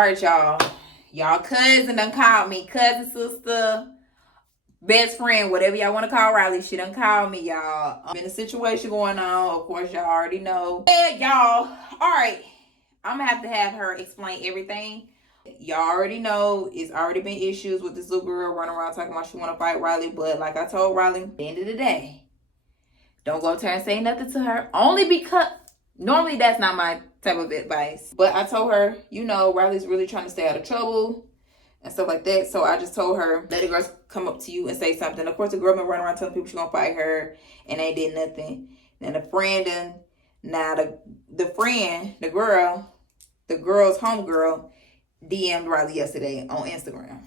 right, y'all. Y'all cousin done called me. Cousin, sister, best friend, whatever y'all want to call Riley. She done called me, y'all. Been a situation going on. Of course, y'all already know. Yeah, y'all. All right. I'm going to have her explain everything. Y'all already know it's already been issues with this little girl running around talking about she want to fight Riley. But like I told Riley, at the end of the day, don't go up to her and say nothing to her. Only because normally that's not my type of advice. But I told her, you know, Riley's really trying to stay out of trouble and stuff like that. So I just told her, let the girls come up to you and say something. Of course, the girl been running around telling people she's going to fight her. And they did nothing. Then the friend and now the friend, the girl's homegirl, DM'd Riley yesterday on Instagram.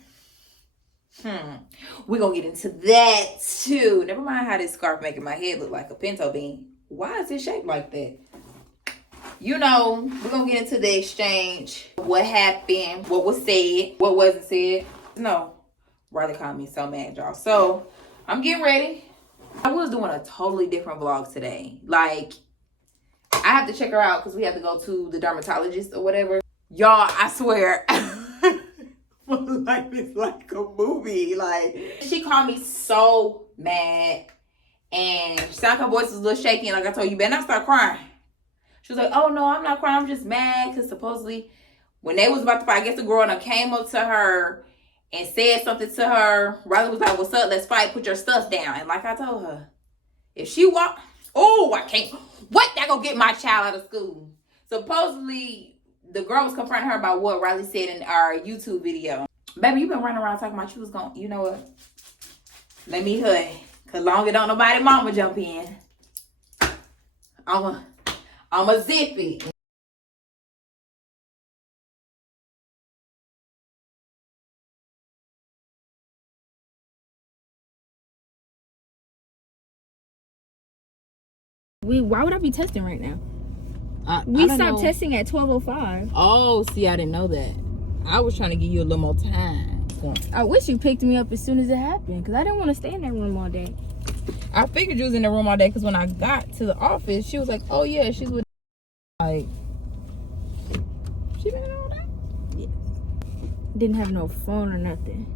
We're going to get into that too. Never mind how this scarf making my head look like a pinto bean. Why is it shaped like that? You know, we're going to get into the exchange. What happened, what was said, what wasn't said. No, Riley called me so mad, y'all. So, I'm getting ready. I was doing a totally different vlog today. Like, I have to check her out because we have to go to the dermatologist or whatever. Y'all, I swear, like it's like a movie. Like, she called me so mad, and she sounded like her voice was a little shaky. And like I told you, you better not start crying. She was like, "Oh no, I'm not crying. I'm just mad because supposedly when they was about to fight, I guess the girl came up to her and said something to her. Riley was like, 'What's up? Let's fight. Put your stuff down.' And like I told her, if she walk, I can't. What? That gonna get my child out of school. Supposedly." The girl was confronting her about what Riley said in our YouTube video. Baby, you been running around talking about you was going, you know what? Let me hush. Cause long as don't nobody mama jump in. I'ma zip it. Why would I be testing right now? We stopped testing at 12:05. Oh, see, I didn't know that. I was trying to give you a little more time. I wish you picked me up as soon as it happened, because I didn't want to stay in that room all day. I figured you was in the room all day, because when I got to the office, she was like, "Oh yeah, she's with." Like, she been in all day? Yes. Didn't have no phone or nothing.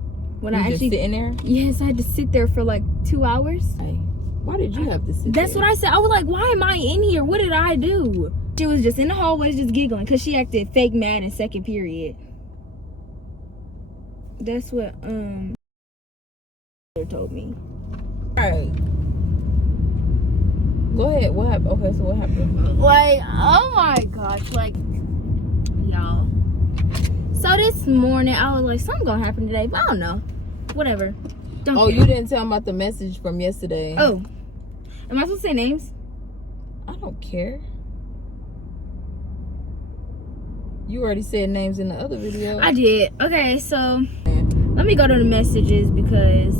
When you I actually just sitting there? Yes, I had to sit there for like 2 hours. Hey, why did you have to sit That's there? what I said. I was like, why am I in here? What did I do? She was just in the hallways just giggling because she acted fake mad in second period. That's what told me. Alright. Go ahead. What happened? Okay, so what happened? Like, oh my gosh, like, y'all. So this morning I was like, something gonna happen today, but I don't know. Whatever. Don't care. You didn't tell me about the message from yesterday. Oh. Am I supposed to say names? I don't care. You already said names in the other video. I did. Okay, so let me go to the messages because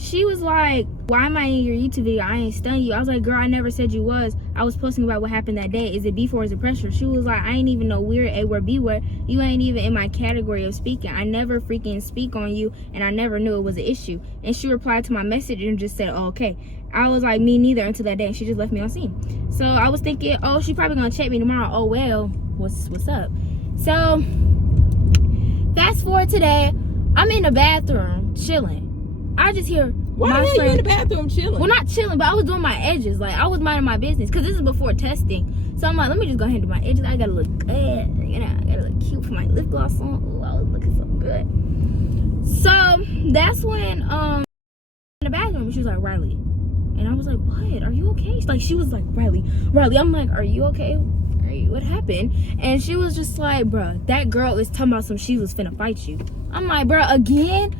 she was like, why am I in your YouTube video? I ain't stunning you. I was like, girl, I never said you was. I was posting about what happened that day. Is it beef or is it pressure? She was like, I ain't even know weird, A word, B word. You ain't even in my category of speaking. I never freaking speak on you, and I never knew it was an issue. And she replied to my message and just said, oh, okay. I was like, me neither until that day, and she just left me on scene. So I was thinking, oh, she probably gonna check me tomorrow. Oh well, what's up? So fast forward today, I'm in the bathroom chilling. I just hear why the hell you in the bathroom chilling? Well, not chilling, but I was doing my edges. Like, I was minding my business because this is before testing. So I'm like, let me just go ahead and do my edges. I gotta look good, you know, I gotta look cute for my lip gloss on. Ooh, I was looking so good. So that's when in the bathroom, she was like, Riley. And I was like, what? Are you okay? She was like, Riley. I'm like, are you okay? What happened? And she was just like, bruh, that girl is talking about she was finna fight you. I'm like, bruh, again?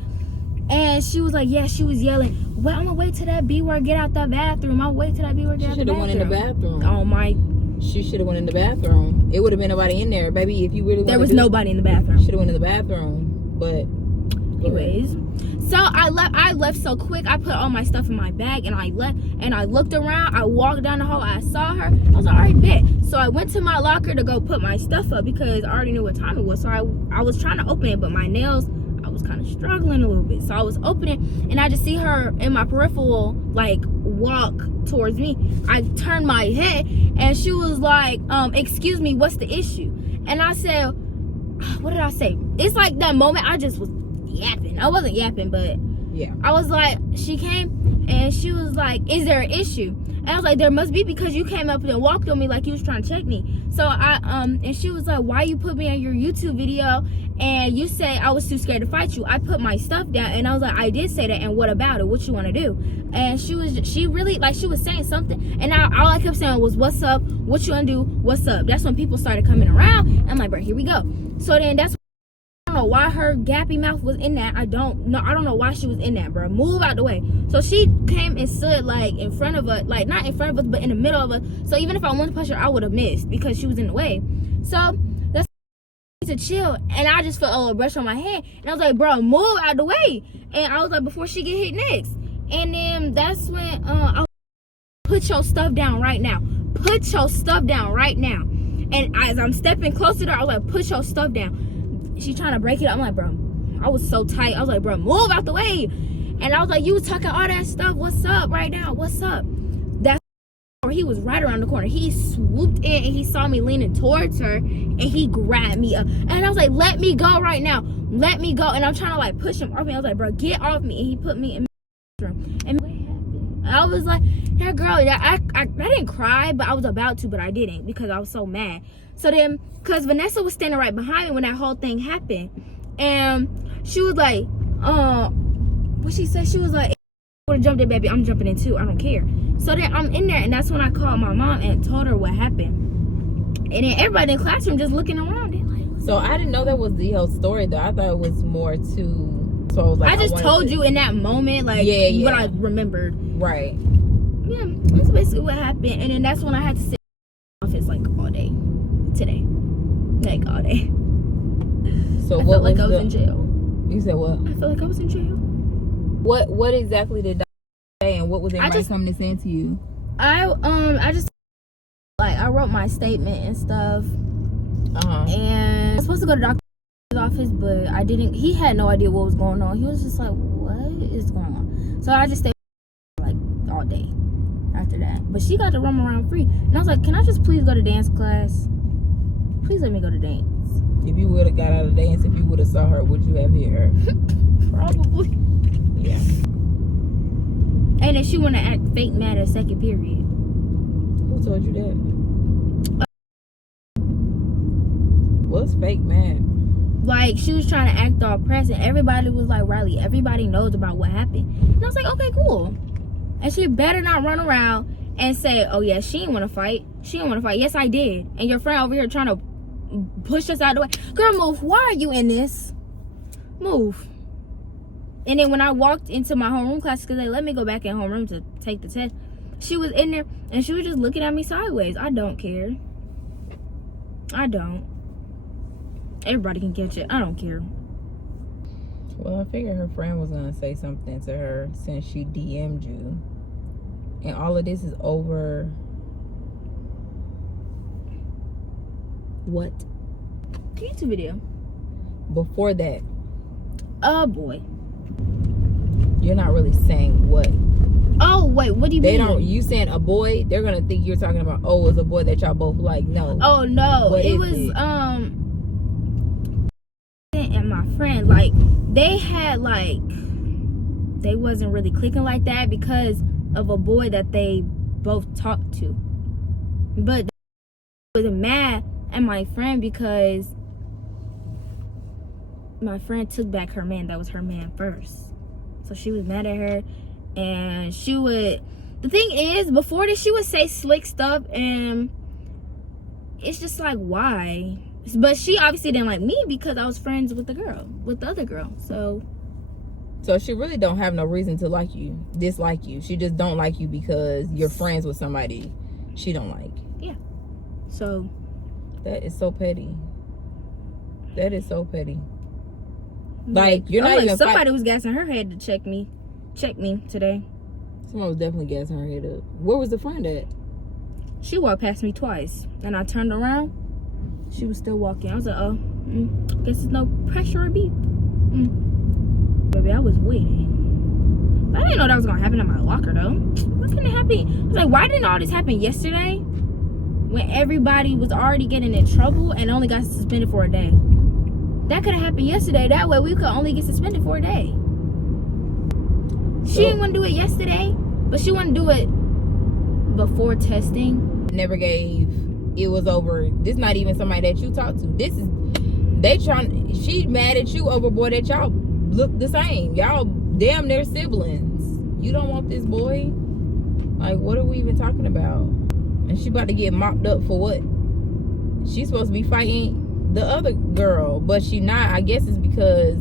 And she was like, yeah, she was yelling, well, I'm gonna wait till that B word get out that bathroom. I'll wait till that B word get out the bathroom. She should have went in the bathroom. Oh my. She should have went in the bathroom. It would have been nobody in there, baby. If you really there was nobody in the bathroom. Should have went in the bathroom. But anyways, so I left so quick. I put all my stuff in my bag and I left, and I looked around. I walked down the hall. I saw her. I was like, all right, bet. So I went to my locker to go put my stuff up because I already knew what time it was. So I was trying to open it, but my nails, I was kind of struggling a little bit. So I was opening, and I just see her in my peripheral, like, walk towards me. I turned my head, and she was like, excuse me, what's the issue? And I said, what did I say? It's like that moment I just was yapping. I wasn't yapping, but yeah, I was like, she came and she was like, is there an issue? And I was like, there must be, because you came up and walked on me like you was trying to check me. So I and she was like, why you put me on your YouTube video and you say I was too scared to fight you? I put my stuff down, and I was like, I did say that, and what about it? What you want to do? And she was saying something, and all I kept saying was, what's up? What you gonna do? What's up? That's when people started coming around. I'm like, bro, here we go. So then that's, I don't know why her gappy mouth was in that. I don't know why she was in that, bro. Move out the way. So she came and stood like in front of us, like not in front of us, but in the middle of us. So even if I wanted to push her, I would have missed because she was in the way. So that's to chill, and I just felt a little brush on my hand, and I was like, bro, move out the way. And I was like, before she get hit next. And then that's when I was, put your stuff down right now. Put your stuff down right now. And as I'm stepping closer to her, I was like, put your stuff down. She trying to break it up. I'm like, bro, I was so tight. I was like, bro, move out the way. And I was like, you was talking all that stuff. What's up right now? What's up? That's where he was right around the corner. He swooped in and he saw me leaning towards her, and he grabbed me up. And I was like, let me go right now. Let me go. And I'm trying to like push him off me. I was like, bro, get off me. And he put me in the room. And I was like, that girl, I didn't cry, but I was about to, but I didn't because I was so mad. So then, because Vanessa was standing right behind me when that whole thing happened, and she was like, what she said, she was like, if I would have jumped in, baby, I'm jumping in too, I don't care. So then I'm in there, and that's when I called my mom and told her what happened. And then everybody in the classroom just looking around. Like, so I didn't know that was the whole story, though. I thought it was more to, so I was like, I just told you in that moment, like, what I remembered. Right. Yeah, that's basically what happened. And then that's when I had to sit in the office like all day today, like all day. So I felt like I was in jail. You said what? I felt like I was in jail. What exactly did Doctor say, and what was everybody coming to say to you? I just like, I wrote my statement and stuff. And I was supposed to go to doctor's office, but I didn't. He had no idea what was going on. He was just like, what is going on? So I just stayed like all day after that. But she got to roam around free, and I was like, can I just please go to dance class? Please let me go to dance. If you would have got out of dance, if you would have saw her, would you have hit her? Probably. Yeah. And then she want to act fake mad at second period. Who told you that? What's fake mad? Like, she was trying to act all pressed, and everybody was like, Riley, everybody knows about what happened. And I was like, okay, cool. And she better not run around and say, oh yeah, she didn't want to fight. She didn't want to fight. Yes, I did. And your friend over here trying to push us out of the way. Girl, move. Why are you in this? Move. And then when I walked into my homeroom class, because they let me go back in homeroom to take the test, she was in there, and she was just looking at me sideways. I don't care. I don't. Everybody can catch it. I don't care. Well, I figured her friend was going to say something to her since she DM'd you. And all of this is over. What? YouTube video. Before that. Oh, boy. You're not really saying what. Oh, wait. What do you mean? They don't. You saying a boy, they're going to think you're talking about, oh, it was a boy that y'all both like. No. Oh, no. What it was, and my friend, like, they had, like, they wasn't really clicking like that because of a boy that they both talked to. But they wasn't mad at my friend because my friend took back her man. That was her man first. So she was mad at her, and she would, the thing is, before this, she would say slick stuff, and it's just like, why? But she obviously didn't like me because I was friends with the other girl. So she really don't have no reason to like you, dislike you. She just don't like you because you're friends with somebody she don't like. Yeah. So that is so petty. That is so petty. Like, you're not even somebody was gassing her head to check me today. Someone was definitely gassing her head up. Where was the friend at? She walked past me twice, and I turned around. She was still walking. I was like, oh, guess there's no pressure or beep. baby. I was waiting. I didn't know that was gonna happen in my locker though. What's gonna happen? I was like, why didn't all this happen yesterday? When everybody was already getting in trouble and only got suspended for a day. That could have happened yesterday. That way we could only get suspended for a day. She didn't want to do it yesterday, but she wanted to do it before testing. Never gave. It was over. This not even somebody that you talk to. This is she mad at you over boy that y'all look the same. Y'all damn near siblings. You don't want this boy. Like, what are we even talking about? And she about to get mopped up for what? She's supposed to be fighting the other girl, but she not. I guess it's because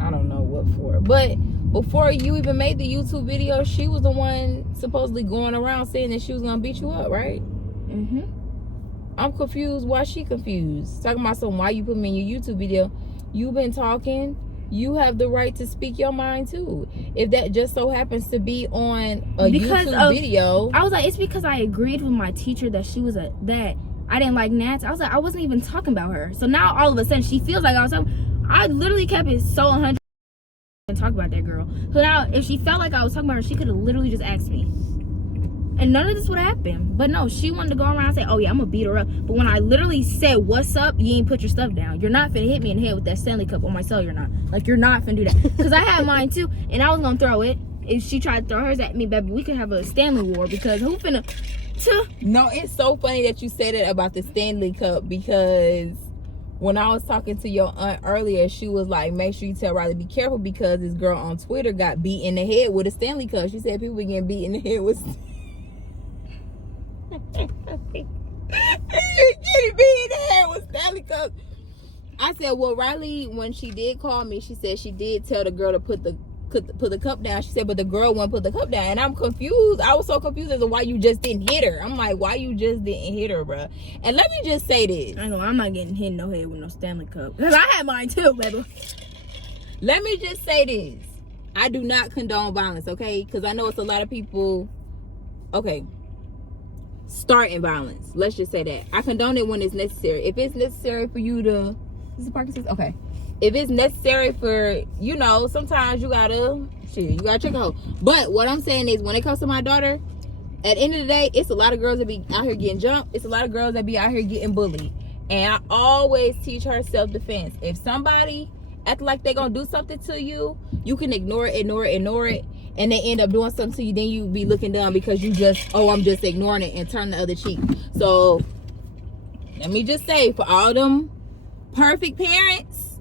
I don't know what for. But before you even made the YouTube video, she was the one supposedly going around saying that she was gonna beat you up, right? Mm-hmm. I'm confused. Why she confused? Talking about something. Why you put me in your YouTube video? You've been talking. You have the right to speak your mind too. If that just so happens to be on a YouTube video. I was like, it's because I agreed with my teacher that she was that I didn't like Nats. I was like, I wasn't even talking about her. So now all of a sudden she feels like I was talking. I literally kept it so 100 and talk about that girl. So now if she felt like I was talking about her, she could have literally just asked me. And none of this would have happened. But no, she wanted to go around and say, oh yeah, I'm gonna beat her up. But when I literally said, what's up, you ain't put your stuff down. You're not finna hit me in the head with that Stanley Cup on my cell, you're not. Like, you're not finna do that. Because I had mine too, and I was gonna throw it. If she tried to throw hers at me, baby, we could have a Stanley war. Because who finna... No, it's so funny that you said it about the Stanley Cup, because when I was talking to your aunt earlier, she was like, make sure you tell Riley be careful, because this girl on Twitter got beat in the head with a Stanley Cup. She said people getting beat in the head with getting beat in the head with Stanley Cup. I said, well, Riley, when she did call me, she said she did tell the girl to put the cup down. She said, but the girl wouldn't put the cup down. And I'm confused. I was so confused as to why you just didn't hit her. I'm like, why you just didn't hit her, bro? And let me just say this. I know I'm not getting hit in no head with no Stanley Cup. Because I had mine too, baby. Let me just say this. I do not condone violence, okay? Because I know it's a lot of people, okay, starting violence. Let's just say that. I condone it when it's necessary. If it's necessary for you to... Is the parking space? Okay. If it's necessary for, you know, sometimes you gotta check a hole. But what I'm saying is, when it comes to my daughter, at the end of the day, it's a lot of girls that be out here getting jumped. It's a lot of girls that be out here getting bullied. And I always teach her self-defense. If somebody act like they gonna do something to you, you can ignore it, and they end up doing something to you. Then you be looking dumb because you just, oh, I'm just ignoring it, and turn the other cheek. So let me just say, for all them perfect parents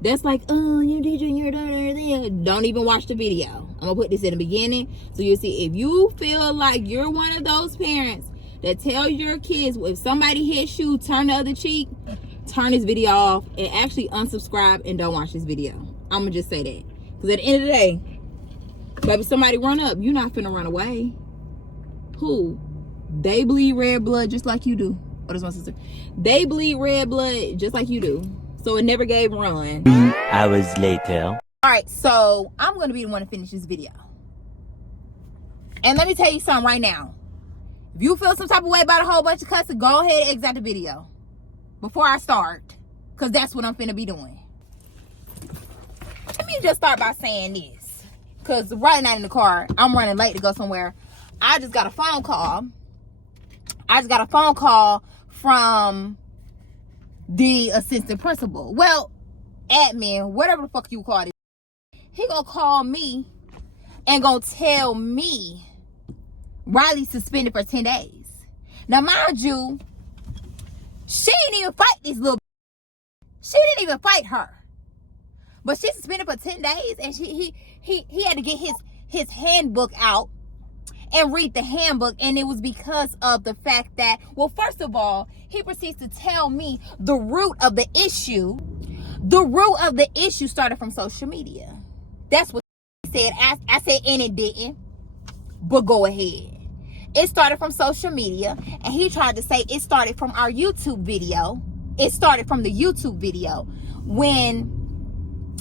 that's like, oh, you're teaching your daughter, don't even watch the video. I'm gonna put this in the beginning so you see. If you feel like you're one of those parents that tell your kids, if somebody hits you, turn the other cheek, turn this video off and actually unsubscribe and don't watch this video. I'm gonna just say that, because at the end of the day, baby, somebody run up, you're not finna run away. Who? They bleed red blood just like you do. Oh, that's my sister. They bleed red blood just like you do. So it never gave run. 2 hours later. Alright, so I'm going to be the one to finish this video. And let me tell you something right now. If you feel some type of way about a whole bunch of cussing, go ahead and exit out the video before I start. Because that's what I'm finna be doing. Let me just start by saying this. Because right now in the car, I'm running late to go somewhere. I just got a phone call. From the assistant principal. Well, admin, whatever the fuck you call it. He gonna call me and gonna tell me Riley suspended for 10 days. Now, mind you, she didn't even fight this little. She didn't even fight her. But she suspended for 10 days, and he had to get his handbook out and read the handbook. And it was because of the fact that, well, first of all, he proceeds to tell me the root of the issue. The root of the issue started from social media. That's what he said. I said, and it didn't. But go ahead. It started from social media. And he tried to say it started from our YouTube video. It started from the YouTube video. When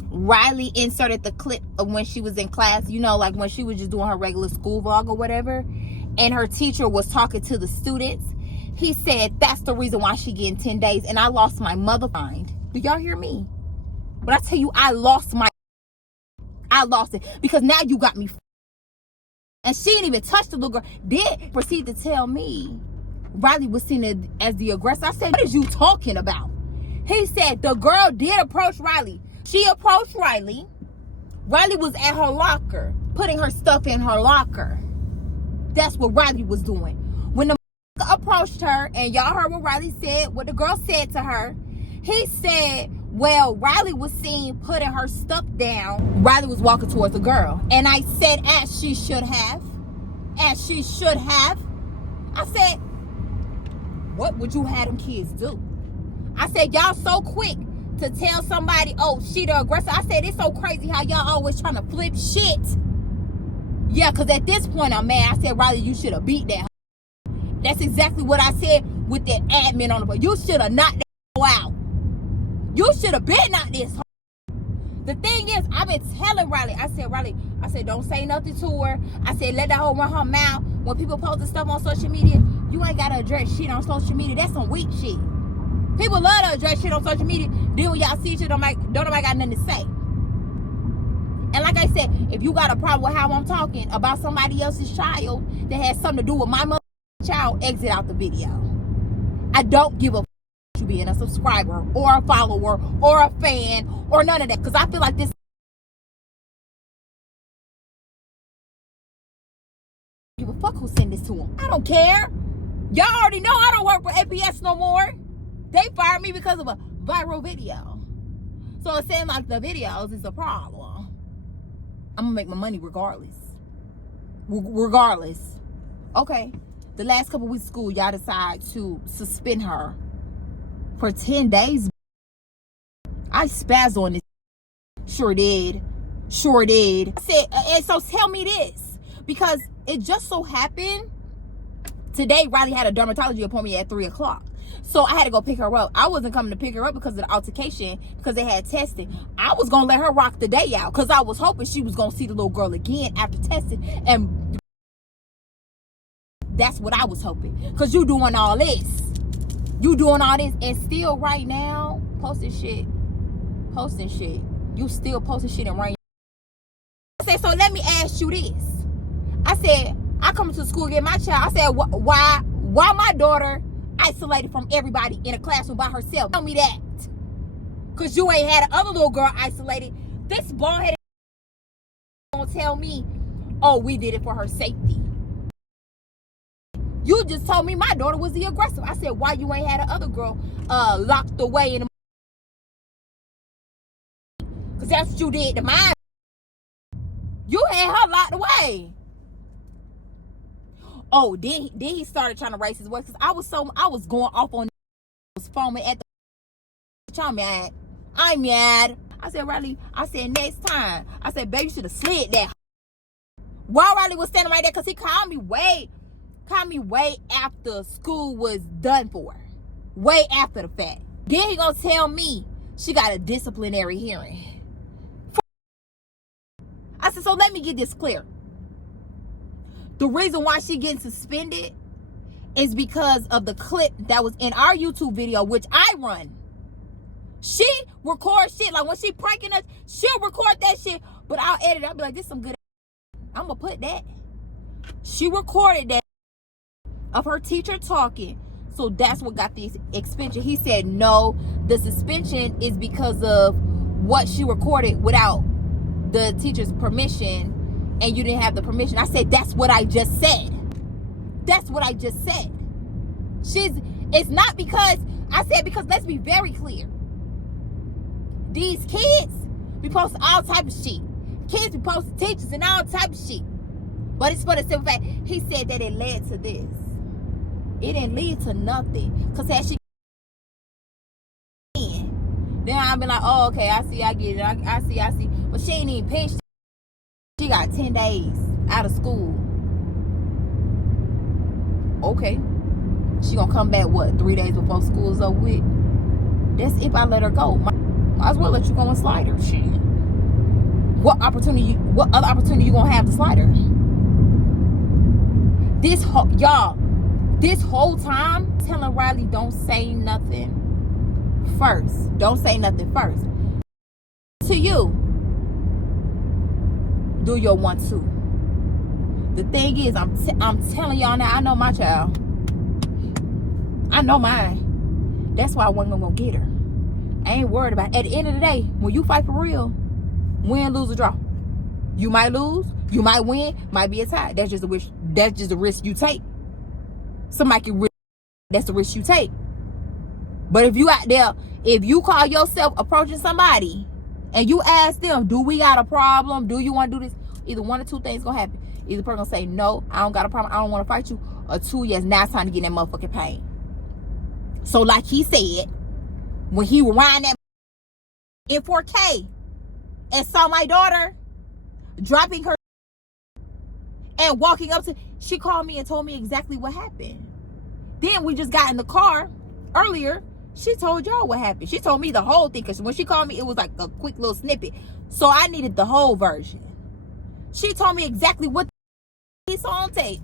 Riley inserted the clip of when she was in class, you know, like when she was just doing her regular school vlog or whatever, and her teacher was talking to the students. He said that's the reason why she getting 10 days. And I lost my mother mind. Do y'all hear me? But I tell you, I lost my I lost it because now you got me. And she didn't even touch the little girl. Then proceed to tell me Riley was seen as the aggressor. I said, what is you talking about? He said the girl did approach Riley. She approached Riley. Riley was at her locker, putting her stuff in her locker. That's what Riley was doing. When the approached her, and y'all heard what Riley said, what the girl said to her, he said, well, Riley was seen putting her stuff down. Riley was walking towards the girl. And I said, as she should have. As she should have. I said, what would you have them kids do? I said, y'all so quick to tell somebody, oh, she the aggressor. I said, it's so crazy how y'all always trying to flip shit. Yeah, because at this point, I'm mad. I said, Riley, you should have beat that. That's exactly what I said with that admin on the board. You should have knocked that out. You should have been knocked this. The thing is, I've been telling Riley. I said, don't say nothing to her. I said, let that hoe run her mouth. When people posting stuff on social media, you ain't got to address shit on social media. That's some weak shit. People love to address shit on social media. Then when y'all see shit, don't nobody got nothing to say. And like I said, if you got a problem with how I'm talking about somebody else's child that has something to do with my mother's child, exit out the video. I don't give a f you being a subscriber or a follower or a fan or none of that. Because I feel like this. Give a fuck who sent this to him. I don't care. Y'all already know I don't work for APS no more. They fired me because of a viral video. So it seems like the videos is a problem. I'm gonna make my money regardless. Regardless. Okay. The last couple weeks of school, y'all decide to suspend her for 10 days. I spazzed on this. Sure did. Sure did. I said, and so tell me this. Because it just so happened today Riley had a dermatology appointment at 3 o'clock. So I had to go pick her up. I wasn't coming to pick her up because of the altercation, because they had testing. I was going to let her rock the day out because I was hoping she was going to see the little girl again after testing. And that's what I was hoping. Because you doing all this. You doing all this. And still right now, posting shit. Posting shit. You still posting shit and right now. I said, so let me ask you this. I said, I come to school to get my child. I said, why my daughter isolated from everybody in a classroom by herself? Tell me that. Because you ain't had the other little girl isolated. This bald-headed gonna tell me, oh, we did it for her safety. You just told me my daughter was the aggressor. I said, why you ain't had the other girl locked away in the... Because that's what you did to mine. You had her locked away. Oh, then he started trying to raise his voice because I was going off on was foaming at the. I'm mad. I'm mad. I said, Riley. I said, next time. I said, baby, you should have slid that. While Riley was standing right there, because he called me way after school was done for, way after the fact. Then he gonna tell me she got a disciplinary hearing. I said, so let me get this clear. The reason why she getting suspended is because of the clip that was in our YouTube video, which I run. She records shit. Like when she pranking us, she'll record that shit. But I'll edit it. I'll be like, this some good. I'm going to put that. She recorded that of her teacher talking. So that's what got the suspension. He said, no, the suspension is because of what she recorded without the teacher's permission. And you didn't have the permission. I said, that's what I just said. That's what I just said. It's not because, I said, because let's be very clear. These kids be posting all type of shit. Kids be posting teachers and all type of shit. But it's for the simple fact, he said that it led to this. It didn't lead to nothing. Because had she then I'd be like, oh, okay, I see, I get it. I see. But she ain't even pinched. She got 10 days out of school. Okay. She gonna come back, what, 3 days before school is over with? That's if I let her go. Might as well let you go and slide her. Shit. What other opportunity you gonna have to slide her? This whole time, telling Riley don't say nothing first. Don't say nothing first. To you. do your 1-2. The thing is, I'm telling y'all now, I know my child. I know mine. That's why I wasn't gonna go get her. I ain't worried about it. At the end of the day, when you fight for real, win, lose, or draw. You might lose, you might win, might be a tie. That's just a risk you take. Somebody can risk. That's the risk you take. But if you out there, if you call yourself approaching somebody and you ask them, do we got a problem? Do you want to do this? Either one or two things gonna happen. Either the person gonna say, no, I don't got a problem, I don't want to fight you. Or two, yes, now it's time to get in that motherfucking pain. So like he said, when he rewind that in 4K and saw my daughter dropping her and walking up to, she called me and told me exactly what happened. Then we just got in the car earlier. She told y'all what happened. She told me the whole thing, because when she called me, it was like a quick little snippet. So I needed the whole version. She told me exactly what he saw on tape.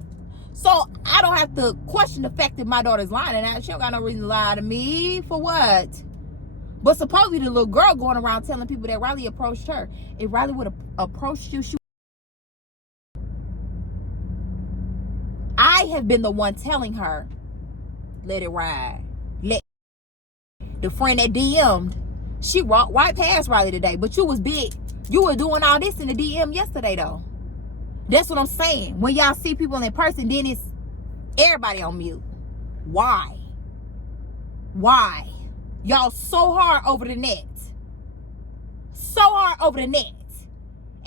So I don't have to question the fact that my daughter's lying, and she don't got no reason to lie to me. For what? But supposedly the little girl going around telling people that Riley approached her. If Riley would have approached you, I have been the one telling her, let it ride. The friend that DM'd, she walked right past Riley today, but you was big. You were doing all this in the DM yesterday, though. That's what I'm saying. When y'all see people in person, then it's everybody on mute. Why? Why? Y'all so hard over the net. So hard over the net.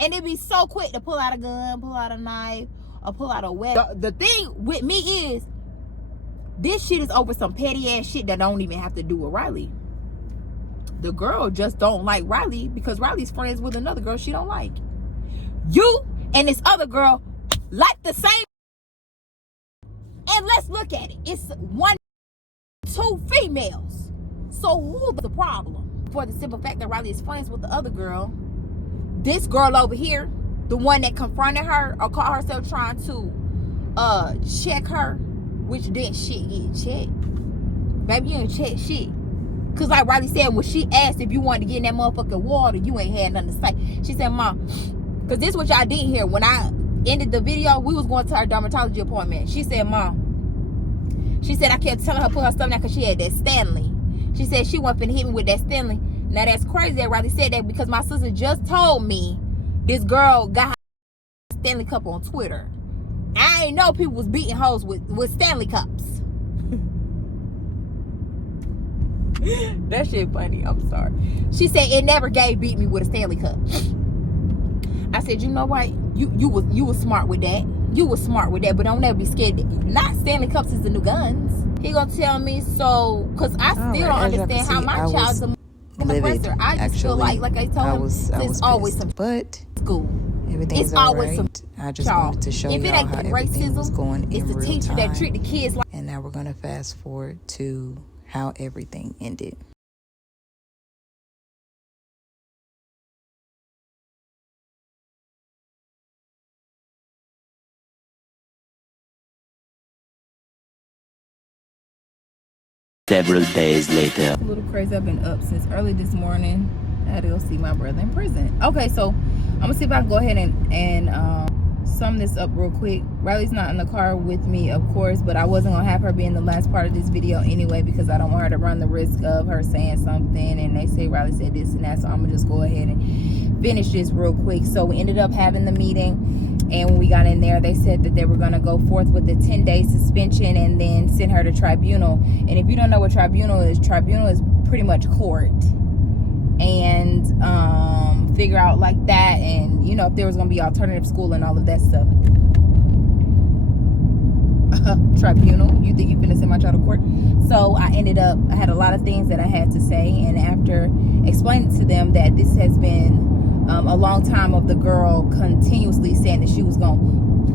And it be so quick to pull out a gun, pull out a knife, or pull out a weapon. The thing with me is, this shit is over some petty ass shit that don't even have to do with Riley. The girl just don't like Riley because Riley's friends with another girl she don't like. You and this other girl like the same. And let's look at it. It's 2 females. So who's the problem? For the simple fact that Riley is friends with the other girl. This girl over here, the one that confronted her or caught herself trying to check her, which didn't shit get checked. Baby, you didn't check shit. Cause like Riley said, when she asked if you wanted to get in that motherfucking water, you ain't had nothing to say. She said, Mom, cause this is what y'all didn't hear. When I ended the video, we was going to her dermatology appointment. She said, Mom, she said I kept telling her put her stuff down cause she had that Stanley. She said she wasn't finna hit me with that Stanley. Now that's crazy that Riley said that, because my sister just told me this girl got her Stanley cup on Twitter. I ain't know people was beating hoes with Stanley cups. That shit funny. I'm sorry. She said it never beat me with a Stanley cup. I said, you know what? You was smart with that. You was smart with that, but don't ever be scared. Not Stanley cups is the new guns. He gonna tell me so, cause I still don't understand how my child's a aggressor. I just feel like I told him, it's always some but school. Everything's it's always right. some I just wanted to show if y'all it ain't how the everything was racism, going it's in the real teacher time. that treat the kids like. And now we're gonna fast forward to how everything ended. Several days later. A little crazy. I've been up since early this morning. I had to go see my brother in prison. Okay, so I'm gonna see if I can go ahead and sum this up real quick. Riley's not in the car with me, of course, but I wasn't gonna have her be in the last part of this video anyway, because I don't want her to run the risk of her saying something and they say Riley said this and that. So I'm gonna just go ahead and finish this real quick. So we ended up having the meeting, and when we got in there, they said that they were gonna go forth with the 10-day suspension and then send her to tribunal. And if you don't know what tribunal is pretty much court. And figure out like that, and you know, if there was gonna be alternative school and all of that stuff. Tribunal, you think you finna send my child to court? So I had a lot of things that I had to say, and after explaining to them that this has been a long time of the girl continuously saying that she was gonna,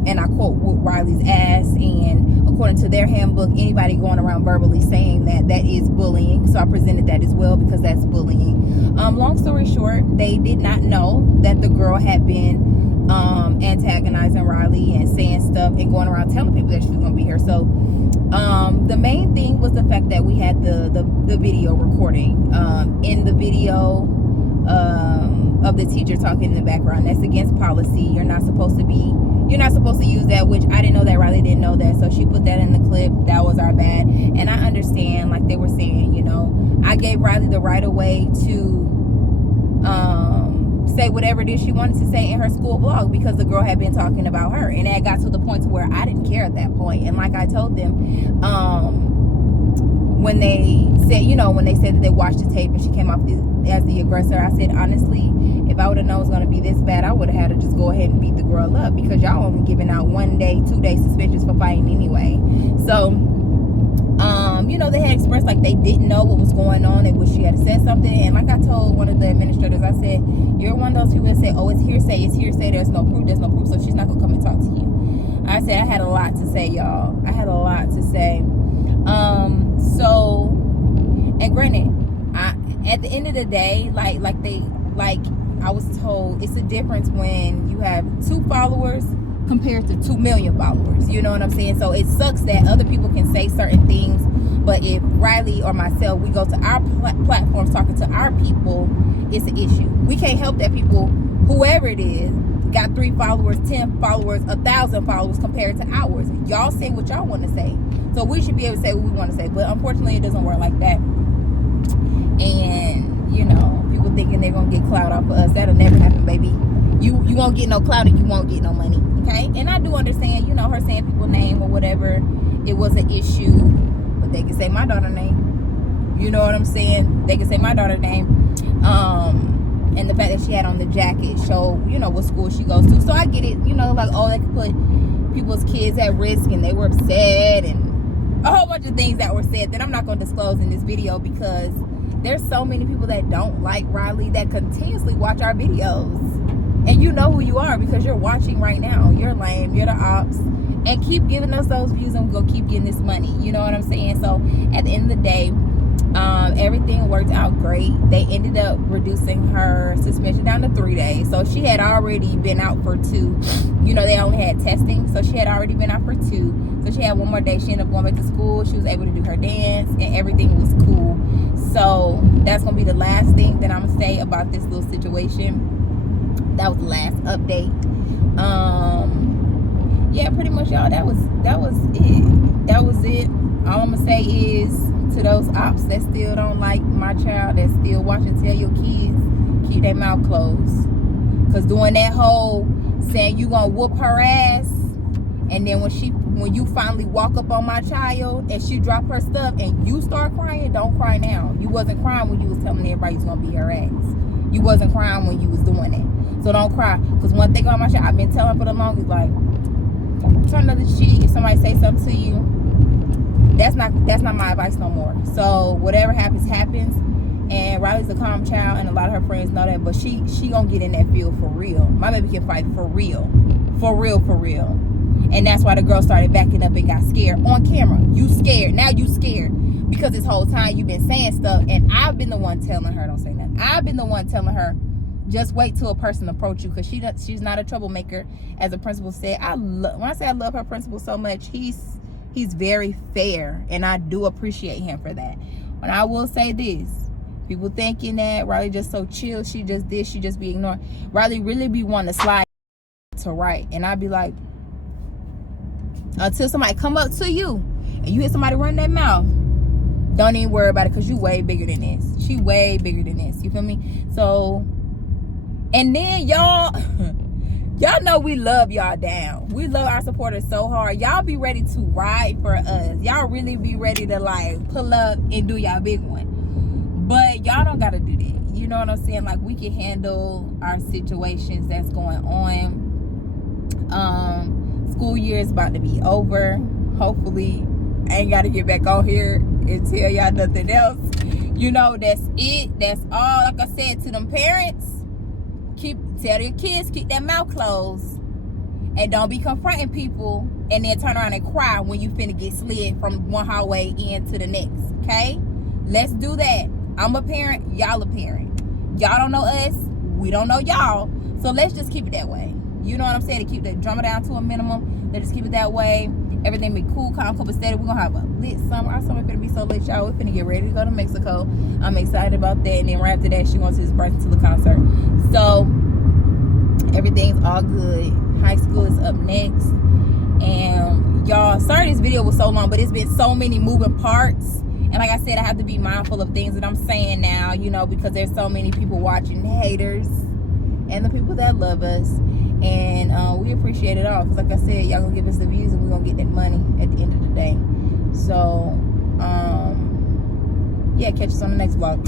and I quote, whoop Riley's ass, and according to their handbook, anybody going around verbally saying that is bullying. So I presented that as well, because that's bullying. Long story short, they did not know that the girl had been antagonizing Riley and saying stuff and going around telling people that she was going to be here. So the main thing was the fact that we had the video recording. In the video, of the teacher talking in the background. That's against policy. You're not supposed to use that, which I didn't know that. Riley didn't know that, so she put that in the clip. That was our bad. And I understand, like they were saying, you know, I gave Riley the right of way to say whatever it is she wanted to say in her school vlog, because the girl had been talking about her, and it got to the point to where I didn't care at that point. And like I told them, when they said that they watched the tape and she came off as the aggressor, I said, honestly, if I would have known it was going to be this bad, I would have had to just go ahead and beat the girl up, because y'all only giving out 1 day, 2 day suspensions for fighting anyway. So you know, they had expressed like they didn't know what was going on. They wish she had said something. And like I told one of the administrators, I said, you're one of those people that say, oh, it's hearsay, there's no proof, so she's not gonna come and talk to you. I said, I had a lot to say, y'all. I had a lot to say. So, and granted, at the end of the day, like I was told, it's a difference when you have 2 followers compared to 2 million followers. You know what I'm saying? So it sucks that other people can say certain things, but if Riley or myself, we go to our platforms talking to our people, it's an issue. We can't help that people, whoever it is, got 3 followers, 10 followers, 1,000 followers compared to ours. Y'all say what y'all want to say, so we should be able to say what we want to say. But unfortunately, it doesn't work like that. And you know, people thinking they're gonna get clout off of us. That'll never happen, baby. You won't get no clout and you won't get no money. Okay? And I do understand, you know, her saying people's name or whatever, it was an issue, but they can say my daughter's name. You know what I'm saying? They can say my daughter's name. And the fact that she had on the jacket showed, you know, what school she goes to. So I get it, you know, like, oh, they could put people's kids at risk and they were upset and a whole bunch of things that were said that I'm not going to disclose in this video, because there's so many people that don't like Riley that continuously watch our videos. And you know who you are, because you're watching right now. You're lame, you're the ops, and keep giving us those views and we'll go keep getting this money. You know what I'm saying? So at the end of the day, everything worked out great. They ended up reducing her suspension down to 3 days. So she had already been out for 2. You know, they only had testing, so she had already been out for 2. So she had 1 more day. She ended up going back to school. She was able to do her dance, and everything was cool. So that's gonna be the last thing that I'm gonna say about this little situation. That was the last update. Yeah, pretty much, y'all. That was it. All I'm gonna say is, to those ops that still don't like my child, that still watch and tell your kids, keep their mouth closed. Cause doing that whole saying you gonna whoop her ass, and then when you finally walk up on my child and she drop her stuff and you start crying, don't cry now. You wasn't crying when you was telling everybody you was gonna beat her ass. You wasn't crying when you was doing it. So don't cry. Because one thing about my child, I've been telling her for the longest, like, turn another cheek. If somebody say something to you, that's not my advice no more. So whatever happens, happens. And Riley's a calm child, and a lot of her friends know that. But she gonna get in that field for real. My baby can fight for real. For real. And that's why the girl started backing up and got scared on camera. You scared. Now you scared. Because this whole time you've been saying stuff, and I've been the one telling her, don't say nothing. I've been the one telling her, just wait till a person approach you, because she's not a troublemaker. As the principal said, when I say I love her principal so much, he's very fair, and I do appreciate him for that. And I will say this, people thinking that Riley just so chill, she just be ignored. Riley really be wanting to slide to right, and I'd be like, until somebody come up to you and you hear somebody run their mouth, don't even worry about it, because you way bigger than this. She way bigger than this. You feel me? So, and then y'all know we love y'all down. We love our supporters so hard. Y'all be ready to ride for us. Y'all really be ready to like pull up and do y'all big one. But y'all don't gotta do that. You know what I'm saying? Like, we can handle our situations that's going on. School year is about to be over. Hopefully, I ain't gotta get back on here and tell y'all nothing else. You know, that's it. That's all. Like I said to them parents, tell your kids, keep their mouth closed, and don't be confronting people and then turn around and cry when you finna get slid from one hallway into the next. Okay? Let's do that. I'm a parent, y'all a parent. Y'all don't know us, we don't know y'all. So let's just keep it that way. You know what I'm saying? To keep the drama down to a minimum. Let's just keep it that way. Everything be cool, calm, copacetic. We're gonna have a lit summer. Our summer finna be so lit, y'all. We're finna get ready to go to Mexico. I'm excited about that. And then right after that, she wants to his birthday to the concert. So everything's all good. High school is up next. And y'all, sorry this video was so long, but it's been so many moving parts. And like I said, I have to be mindful of things that I'm saying now, you know, because there's so many people watching, haters and the people that love us. And we appreciate it all, because like I said, y'all gonna give us the views and we're gonna get that money at the end of the day. So yeah, catch us on the next vlog.